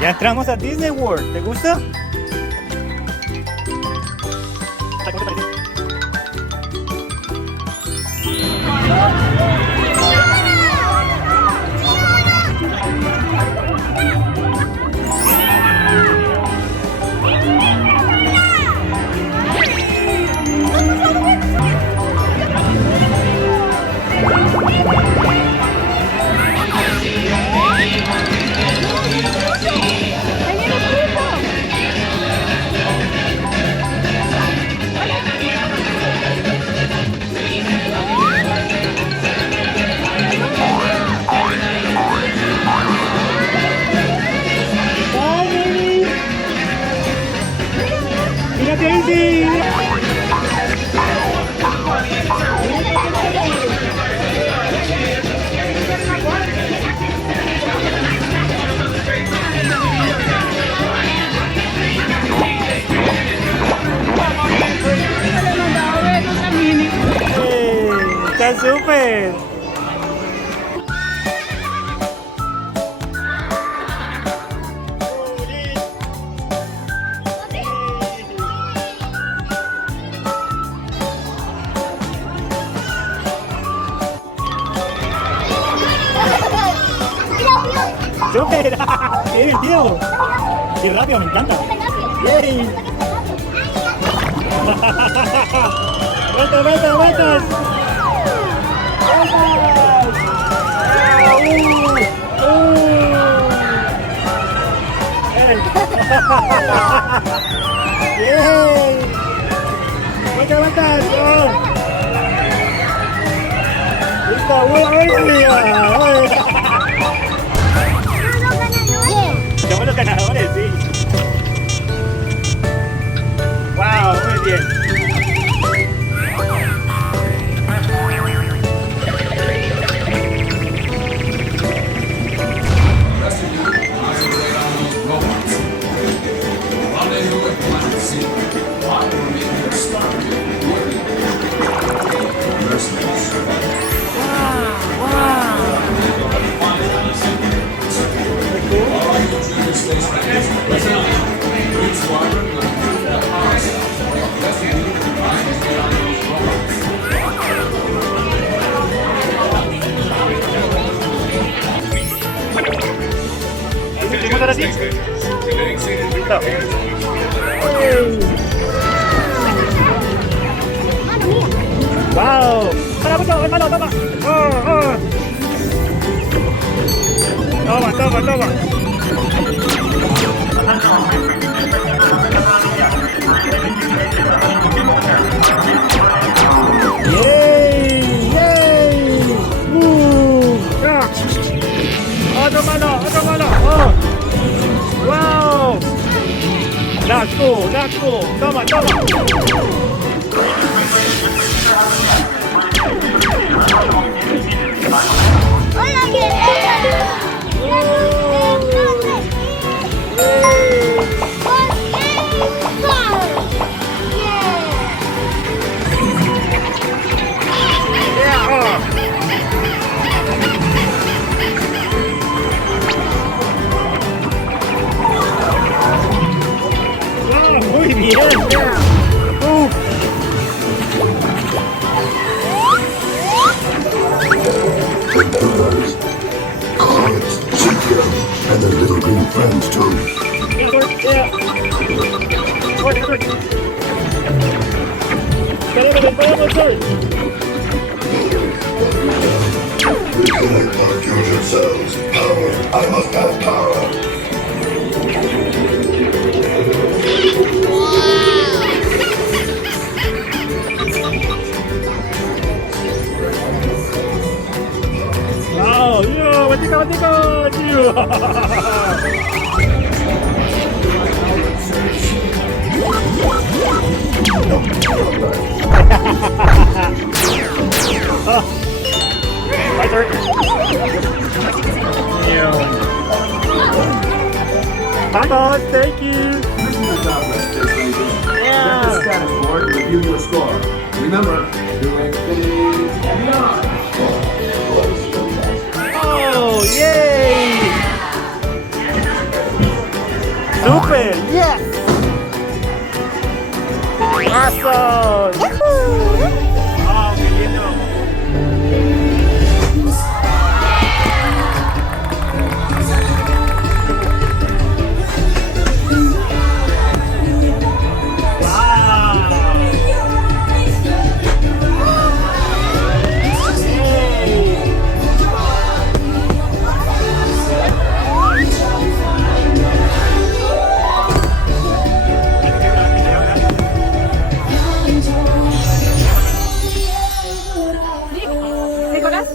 Ya entramos a Disney World. ¿Te gusta? Mira Daisy. Está súper. ¡Súper! ¡Qué divertido! ¡Qué rápido! ¡Me encanta! ¡Yay! ¡Vueltas, vueltas, vueltas! ¡Yay! ¡Vueltas, vueltas! ¡Está buena! Somos los ganadores, sí. Wow, muy bien. Ahora sí. Listo. Wow. Para mucho, hermano, toma. Toma, toma, toma. Yay, yay. Otro mano, otro mano. Wow. That's cool, that's cool. Toma, toma. Muy bien. And their little green friends too. Use yourselves. Power. I must have power. Wow, yo, batika, batika, my turn. Vamos, thank you. Get the status board to review your score. Remember, do infinity and beyond. Oh, yay! Super, yes. Awesome. Wow, qué lindo. Nico-Nico.